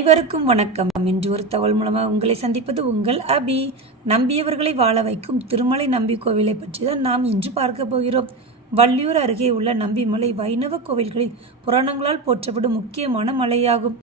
அனைவருக்கும் வணக்கம். இன்று ஒரு தகவல் மூலமாக உங்களை சந்திப்பது உங்கள் அபி. நம்பியவர்களை வாழ வைக்கும் திருமலை நம்பி கோவிலை பற்றி தான் நாம் இன்று பார்க்க போகிறோம். வள்ளியூர் அருகே உள்ள நம்பிமலை வைணவ கோவில்களில் புராணங்களால் போற்றப்படும் முக்கியமான மலையாகும்.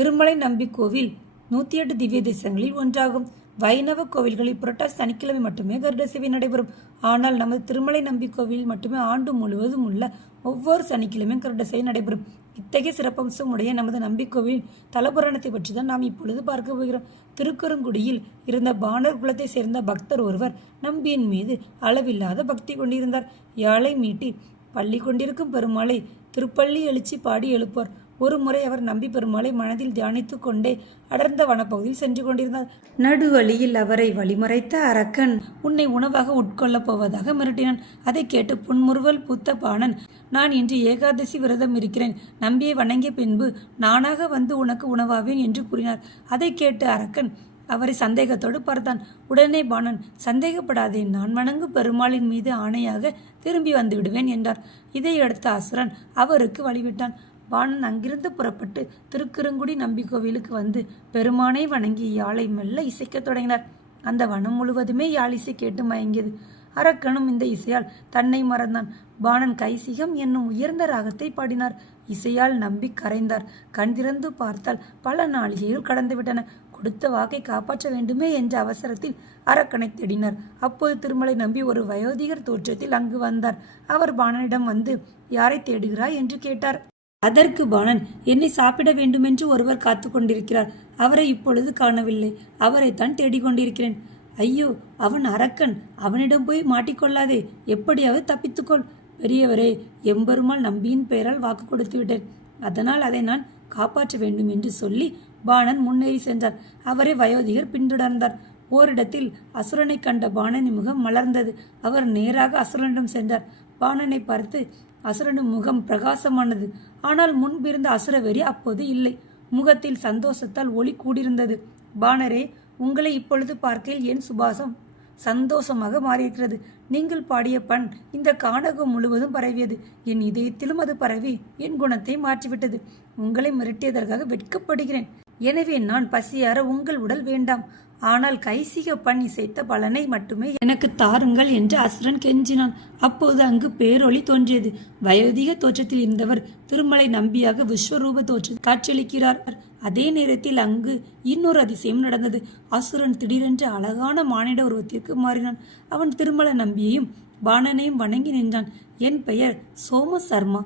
திருமலை நம்பி கோவில் நூற்றி எட்டு திவ்ய தேசங்களில் ஒன்றாகும். வைணவ கோவில்களில் புரட்டாசி சனிக்கிழமை மட்டுமே கருட சேவை நடைபெறும். ஆனால் நமது திருமலை நம்பி கோவில் மட்டுமே ஆண்டு முழுவதும் உள்ள ஒவ்வொரு சனிக்கிழமையும் கருட சேவை நடைபெறும். இத்தகைய சிறப்பம்சம் உடைய நமது நம்பிக்கோவில் தலபுராணத்தை பற்றி தான் நாம் இப்பொழுது பார்க்க போகிறோம். திருக்குறுங்குடியில் இருந்த பாணர் குலத்தை சேர்ந்த பக்தர் ஒருவர் நம்பியின் மீது அளவில்லாத பக்தி கொண்டிருந்தார். யாழை மீட்டி பள்ளி கொண்டிருக்கும் பெருமாளை திருப்பள்ளி எழுச்சி பாடி எழுப்பார் ஒரு முறை அவர் நம்பி பெருமாளை மனதில் தியானித்து கொண்டே அடர்ந்த வனப்பகுதியில் சென்று கொண்டிருந்தார். நடுவழியில் அவரை வழிமறைத்த அரக்கன் உன்னை உணவாக உட்கொள்ளப் போவதாக மிரட்டினான். அதை கேட்டு புன்முறுவல் பூத்த பாணன் நான் இன்று ஏகாதசி விரதம் இருக்கிறேன். நம்பியை வணங்கிய பின்பு நானாக வந்து உனக்கு உணவாவேன் என்று கூறினார். அதை கேட்டு அரக்கன் அவரை சந்தேகத்தோடு பார்த்தான். உடனே பாணன் சந்தேகப்படாதே. நான் வணங்கு பெருமாளின் மீது ஆணையாக திரும்பி வந்து விடுவேன் என்றார். இதையடுத்து அசுரன் அவருக்கு வழிவிட்டான். பாணன் அங்கிருந்து புறப்பட்டு திருக்குறுங்குடி நம்பி கோவிலுக்கு வந்து பெருமானை வணங்கி யாழை மெல்ல இசைக்கத் தொடங்கினார். அந்த வனம் முழுவதுமே யாழ் இசை கேட்டு மயங்கியது. அரக்கனும் இந்த இசையால் தன்னை மறந்தான். பாணன் கைசிகம் என்னும் உயர்ந்த ராகத்தை பாடினார். இசையால் நம்பி கரைந்தார். கண் திறந்து பார்த்தால் பல நாளிகைகள் கடந்துவிட்டன. கொடுத்த வாக்கை காப்பாற்ற வேண்டுமே என்ற அவசரத்தில் அரக்கனை தேடினார். அப்போது திருமலை நம்பி ஒரு வயோதிகர் தோற்றத்தில் அங்கு வந்தார். அவர் பாணனிடம் வந்து யாரை தேடுகிறாய்? என்று கேட்டார். அதற்கு பாணன் என்னை சாப்பிட வேண்டுமென்று ஒருவர் காத்து கொண்டிருக்கிறார். அவரை இப்பொழுது காணவில்லை. அவரைத்தான் தேடிக்கொண்டிருக்கிறேன் ஐயோ அவன் அரக்கன். அவனிடம் போய் மாட்டிக்கொள்ளாதே எப்படியாவது தப்பித்துக்கொள் பெரியவரே எம்பெருமாள் நம்பியின் பெயரால் வாக்கு கொடுத்து விட்டேன் அதனால் அதை நான் காப்பாற்ற வேண்டும் என்று சொல்லி பாணன் முன்னேறி சென்றார். அவரை வயோதிகர் பின்தொடர்ந்தார். ஓரிடத்தில் அசுரனை கண்ட பாணனின் முகம் மலர்ந்தது. அவர் நேராக அசுரனிடம் சென்றார். பாணனை பார்த்து அசுரனின் முகம் பிரகாசமானது. ஆனால் முன்பிருந்த அசுரவெறி அப்போது இல்லை. முகத்தில் சந்தோஷத்தால் ஒளி கூடியிருந்தது. பாணரே உங்களை இப்பொழுது பார்க்கையில் என் சுபாசம்? சந்தோஷமாக மாறியிருக்கிறது. நீங்கள் பாடிய பண் இந்த கானகம் முழுவதும் பரவியது. என் இதயத்திலும் அது பரவி என் குணத்தை மாற்றிவிட்டது. உங்களை மிரட்டியதற்காக வெட்கப்படுகிறேன். எனவே நான் பசியார உங்கள் உடல் வேண்டாம். ஆனால் கைசிக பண் இசைத்த பலனை மட்டுமே எனக்கு தாருங்கள் என்று அசுரன் கெஞ்சினான். அப்போது அங்கு பேரொளி தோன்றியது. வயோதிக தோற்றத்தில் இருந்தவர் திருமலை நம்பியாக விஸ்வரூப தோற்ற காட்சியளிக்கிறார். அதே நேரத்தில் அங்கு இன்னொரு அதிசயம் நடந்தது. அசுரன் திடீரென்று அழகான மானிட உருவத்திற்கு மாறினான். அவன் திருமலை நம்பியையும் பாணனையும் வணங்கி நின்றான். என் பெயர் சோம சர்மா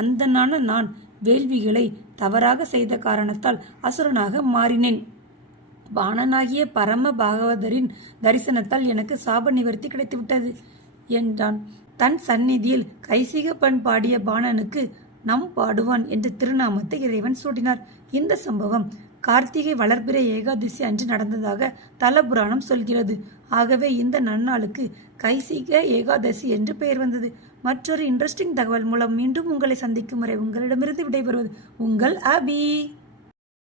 அந்தனான நான் வேள்விகளை தவறாக செய்த காரணத்தால் அசுரனாக மாறினேன். பாணனாகிய பரம பாகவதரின் தரிசனத்தால் எனக்கு சாப நிவர்த்தி கிடைத்துவிட்டது என்றான். தன் சந்நிதியில் கைசிக பண் பாடிய பாணனுக்கு நம் பாடுவான் என்ற திருநாமத்தை இறைவன் சூட்டினார். இந்த சம்பவம் கார்த்திகை வளர்பிறை ஏகாதசி அன்று நடந்ததாக தலபுராணம் சொல்கிறது. ஆகவே இந்த நன்னாளுக்கு கைசிக ஏகாதசி என்று பெயர் வந்தது. மற்றொரு இன்ட்ரெஸ்டிங் தகவல் மூலம் மீண்டும் உங்களை சந்திக்கும் வரை உங்களிடமிருந்து விடைபெறுவது உங்கள் அபி.